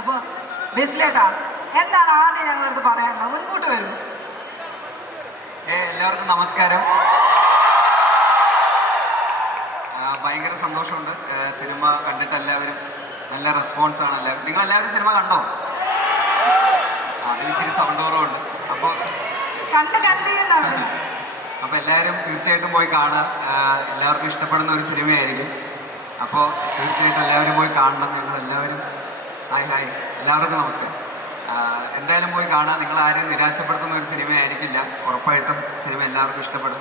അപ്പോൾ ബേസിലേട്ടാ എന്താണ് ആദ്യം ഞങ്ങളടുത്ത് പറയാനുള്ളത്? മുൻകൂട്ട് വരും. എല്ലാവർക്കും നമസ്കാരം. ഭയങ്കര സന്തോഷമുണ്ട്. സിനിമ കണ്ടിട്ട് എല്ലാവരും നല്ല റെസ്പോൺസാണ്. എല്ലാവരും നിങ്ങളെല്ലാവരും സിനിമ കണ്ടോ? അതിന് ഇത്തിരി സൗണ്ട് കുറവുണ്ട്. അപ്പോൾ എല്ലാവരും തീർച്ചയായിട്ടും പോയി കാണുക. എല്ലാവർക്കും ഇഷ്ടപ്പെടുന്ന ഒരു സിനിമയായിരിക്കും. അപ്പോൾ തീർച്ചയായിട്ടും എല്ലാവരും പോയി കാണണം. ഞങ്ങൾ എല്ലാവരും ഹായ് എല്ലാവർക്കും നമസ്കാരം. എന്തായാലും പോയി കാണാം. നിങ്ങൾ ആരെയും നിരാശപ്പെടുത്തുന്ന ഒരു സിനിമയായിരിക്കില്ല. ഉറപ്പായിട്ടും സിനിമ എല്ലാവർക്കും ഇഷ്ടപ്പെടും.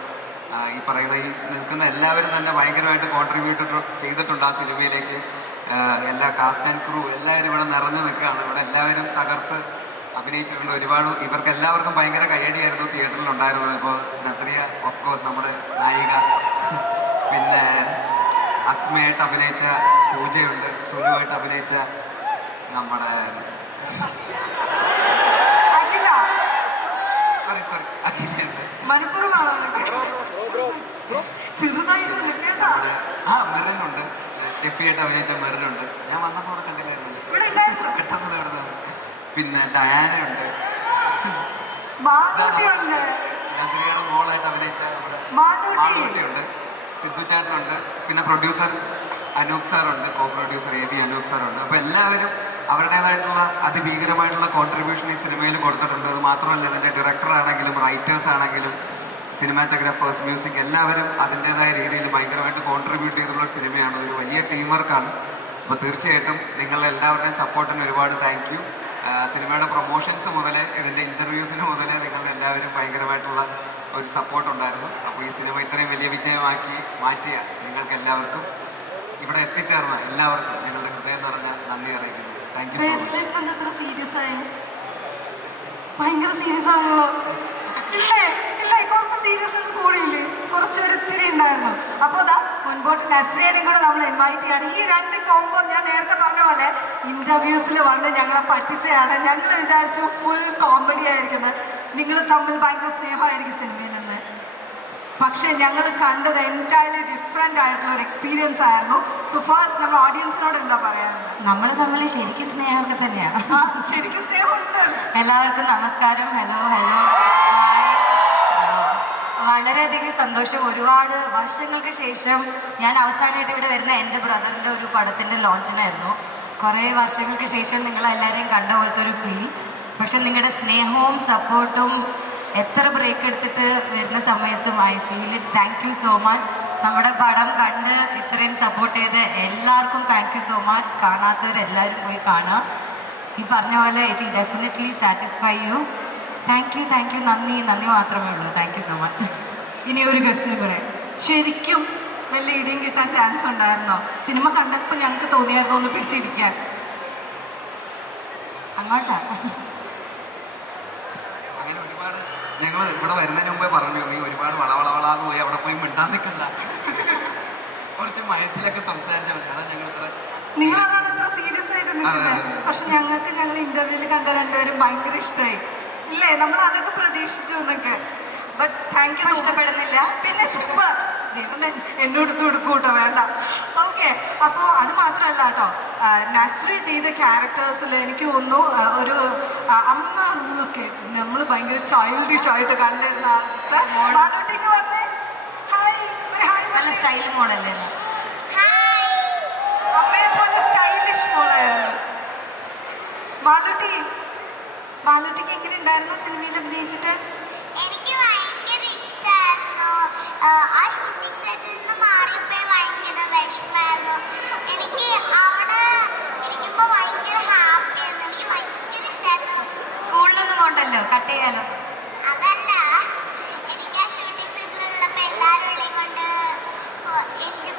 ഈ പറയുന്ന ഈ നിൽക്കുന്ന എല്ലാവരും തന്നെ ഭയങ്കരമായിട്ട് കോൺട്രിബ്യൂട്ട് ചെയ്തിട്ടുണ്ട് ആ സിനിമയിലേക്ക്. എല്ലാ കാസ്റ്റ് ആൻഡ് ക്രൂ എല്ലാവരും ഇവിടെ നിറഞ്ഞു നിൽക്കുകയാണ്. ഇവിടെ എല്ലാവരും തകർത്ത് അഭിനയിച്ചിട്ടുണ്ട്. ഒരുപാട് ഇവർക്ക് എല്ലാവർക്കും ഭയങ്കര കയ്യടിയായിരുന്നു തിയേറ്ററിലുണ്ടായിരുന്നത്. ഇപ്പോൾ നസ്രിയ ഓഫ് കോഴ്സ് നമ്മുടെ നായിക, പിന്നെ അസ്മയായിട്ട് അഭിനയിച്ച പൂജയുണ്ട്, സുലുവായിട്ട് അഭിനയിച്ച നമ്മുടെ സോറി അഖിലുണ്ട്, മെറിനുണ്ട്, സ്റ്റെഫിയായിട്ട് അഭിനയിച്ച മെറിനുണ്ട്. ഞാൻ വന്നപ്പോൾ അവിടെ കണ്ടില്ലായിരുന്നു, പെട്ടെന്ന് അവിടെ. പിന്നെ ഡയാനയുണ്ട്, നസ്രിയയുടെ മോളായിട്ട് അഭിനയിച്ച നമ്മുടെ മാളൂട്ടിയുണ്ട്, സിദ്ധു ചേട്ടനുണ്ട്, പിന്നെ പ്രൊഡ്യൂസർ അനൂപ് സാറുണ്ട്, കോ പ്രൊഡ്യൂസർ AV അനൂപ് സാറുണ്ട്. അപ്പോൾ എല്ലാവരും അവരുടേതായിട്ടുള്ള അതിഭീകരമായിട്ടുള്ള കോൺട്രിബ്യൂഷൻ ഈ സിനിമയിൽ കൊടുത്തിട്ടുണ്ട്. അത് മാത്രമല്ല ഇതിൻ്റെ ഡയറക്ടറാണെങ്കിലും റൈറ്റേഴ്സ് ആണെങ്കിലും സിനിമാറ്റോഗ്രാഫേഴ്സ്, മ്യൂസിക് എല്ലാവരും അതിൻ്റേതായ രീതിയിൽ ഭയങ്കരമായിട്ട് കോൺട്രിബ്യൂട്ട് ചെയ്തിട്ടുള്ള ഒരു സിനിമയാണ്. ഒരു വലിയ ടീം വർക്കാണ്. അപ്പോൾ തീർച്ചയായിട്ടും നിങ്ങളുടെ എല്ലാവരുടെയും സപ്പോർട്ടിന് ഒരുപാട് താങ്ക് യു. സിനിമയുടെ പ്രൊമോഷൻസ് മുതൽ ഇതിൻ്റെ ഇൻ്റർവ്യൂസിന് മുതൽ നിങ്ങളുടെ എല്ലാവരും ഭയങ്കരമായിട്ടുള്ള ഒരു സപ്പോർട്ട് ഉണ്ടായിരുന്നു. അപ്പോൾ ഈ സിനിമ ഇത്രയും വലിയ വിജയമാക്കി മാറ്റിയ നിങ്ങൾക്ക് എല്ലാവർക്കും, ഇവിടെ എത്തിച്ചേർന്ന എല്ലാവർക്കും നിങ്ങളുടെ ഹൃദയം നിറഞ്ഞ നന്ദി അറിയിക്കുന്നു. Thank you. ഭയങ്കര സീരിയസ് ആണല്ലോ. കുറച്ച് സീരിയസ്നെസ് കൂടിയില്ലേ? കുറച്ച് ഒരിത്തിരി ഉണ്ടായിരുന്നു. അപ്പോൾ അതാ മുൻപോട്ട് നസ്രിയനെയും കൂടെ നമ്മൾ ഇൻവൈറ്റ് ചെയ്യാണ്. ഈ രണ്ട് കോമ്പോ ഞാൻ നേരത്തെ പറഞ്ഞ പോലെ ഇന്റർവ്യൂസിൽ വന്ന് ഞങ്ങളെ പറ്റിച്ചതാണ്. ഞങ്ങൾ വിചാരിച്ചു ഫുൾ കോമഡി ആയിരിക്കുന്നത്, നിങ്ങൾ തമ്മിൽ ഭയങ്കര സ്നേഹമായിരിക്കും സിനിമയിൽ നിന്ന്. പക്ഷെ ഞങ്ങൾ കണ്ടത് എൻറ്റയർലി ഡിഫറെൻ്റ് ആയിട്ടുള്ള ഒരു എക്സ്പീരിയൻസ് ആയിരുന്നു. സോ ഫസ്റ്റ് നമ്മൾ ഓഡിയൻസിനോട് എന്താ പറയാനുള്ളത്? നമ്മൾ തമ്മിൽ ശരിക്കും സ്നേഹമൊക്കെ തന്നെയാണ്. ശരിക്കും സ്നേഹമുണ്ട്. എല്ലാവർക്കും നമസ്കാരം. Hello hi. വളരെയധികം സന്തോഷം. ഒരുപാട് വർഷങ്ങൾക്ക് ശേഷം ഞാൻ അവസാനമായിട്ട് ഇവിടെ വരുന്ന എൻ്റെ ബ്രദറിൻ്റെ ഒരു പടത്തിൻ്റെ ലോഞ്ചിനായിരുന്നു. കുറേ വർഷങ്ങൾക്ക് ശേഷം നിങ്ങളെല്ലാവരെയും കണ്ട പോലത്തെ ഒരു ഫീൽ. പക്ഷെ നിങ്ങളുടെ സ്നേഹവും സപ്പോർട്ടും എത്ര ബ്രേക്ക് എടുത്തിട്ട് വരുന്ന സമയത്തും I feel it. Thank you so much. നമ്മുടെ പടം കണ്ട് ഇത്രയും സപ്പോർട്ട് ചെയ്ത് എല്ലാവർക്കും താങ്ക് യു സോ മച്ച്. കാണാത്തവരെല്ലാവരും പോയി കാണാം. ഈ പറഞ്ഞ പോലെ it will definitely satisfy U. Thank you നന്ദി മാത്രമേ ഉള്ളൂ. Thank you so much. ഇനി ഒരു ക്വസ്റ്റ്യൻ കൂടെ, ശരിക്കും വലിയ ഇടിയും കിട്ടാൻ ചാൻസ് ഉണ്ടായിരുന്നോ? സിനിമ കണ്ടപ്പോൾ ഞങ്ങൾക്ക് തോന്നിയായിരുന്നോ ഒന്ന് പിടിച്ചിരിക്കാൻ? അങ്ങോട്ടാ അങ്ങനെ ഒരുപാട് ഞങ്ങൾ ഇവിടെ വരുന്നതിന് മുമ്പേ പറഞ്ഞു, നീ ഒരുപാട് വളവളവളാന്ന് പോയി അവിടെ പോയി മിണ്ടാൻ നിൽക്കണ്ട, കുറച്ച് മയത്തിലൊക്കെ സംസാരിച്ചാൽ മതി. അതാണ് ഞങ്ങൾ ഇത്ര നിങ്ങളതാണ് ഇത്ര സീരിയസ് ആയിട്ട് നിൽക്കുന്നത്. പക്ഷെ ഞങ്ങൾക്ക് ഞങ്ങൾ ഇന്റർവ്യൂവിൽ കണ്ട രണ്ടുപേരും ഭയങ്കര ഇഷ്ടമായി ഇല്ലേ? നമ്മൾ അതൊക്കെ പ്രതീക്ഷിച്ചു എന്നൊക്കെ. But thank you. ഇഷ്ടപ്പെടുന്നില്ല പിന്നെ സൂപ്പർ. എന്നോട് കൊടുക്കൂട്ടോ, വേണ്ട. ഓക്കെ. അപ്പോൾ അത് മാത്രമല്ല കേട്ടോ, നസ്രി ചെയ്ത ക്യാരക്ടേഴ്സിൽ എനിക്ക് തോന്നുന്നു ഒരു അമ്മ എന്നൊക്കെ നമ്മൾ ഭയങ്കര ചൈൽഡിഷ് ആയിട്ട് കണ്ടിരുന്ന ആളോട്ടിങ് വന്നേ. ഹായ്, ഒരു ഹായ്. നല്ല സ്റ്റൈൽ മോളല്ലേ? അമ്മയെ പോലെ സ്റ്റൈലിഷ് മോളായിരുന്നു മാലൂട്ടിക്ക് എങ്ങനെ ഉണ്ടായിരുന്നു സിനിമയിൽ അഭിനയിച്ചിട്ട്? എനിക്ക് ഭയങ്കര ഇഷ്ടമായിരുന്നു. ആ ഷൂട്ടിംഗ് സെറ്റിൽ നിന്ന് മാറിയപ്പോൾ ഭയങ്കര വിഷമമായിരുന്നു. എനിക്ക് അവിടെ ഇരിക്കുമ്പോൾ ഭയങ്കര ഹാപ്പിയായിരുന്നു. എനിക്ക് ഭയങ്കര ഇഷ്ടമായിരുന്നു. സ്കൂളിലൊന്നും പോകണ്ടല്ലോ, കട്ട് ചെയ്യാലോ. അതല്ല, എനിക്ക് ആ ഷൂട്ടിംഗ് സെറ്റിലുള്ളപ്പോൾ എല്ലാവരും ഉള്ളേയും കൊണ്ട്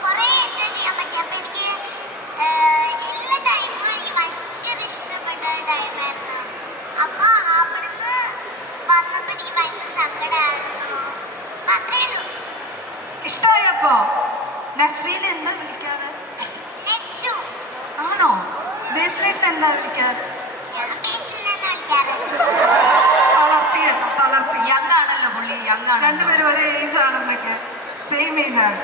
കുറേ എൻജോയ് ചെയ്യാൻ പറ്റി. അപ്പോൾ എനിക്ക് എല്ലാ ടൈമും എനിക്ക് ഭയങ്കര ഇഷ്ടപ്പെട്ട ടൈമായിരുന്നു. അപ്പോൾ അവിടുന്ന് വന്നപ്പോൾ എനിക്ക് ഭയങ്കര സങ്കടമായിരുന്നു. അത്രേ ഉള്ളൂ. ഇഷ്ടമായപ്പോ നസ്രീനെ എന്താ വിളിക്കാറ്? നെച്ചു. ആണോ? ബേസിലേറ്റ് എന്താ വിളിക്കാറ്? ഞാൻ ബേസിൽ തന്നെ വിളിക്കാറ്. തളർത്തി. യങ് ആണല്ലോ പുള്ളി, യങ് ആണ്. രണ്ടുപേരും ഒരേ ഏജ് ആണെന്നൊക്കെ. സെയിം ഏജ് ആണ്.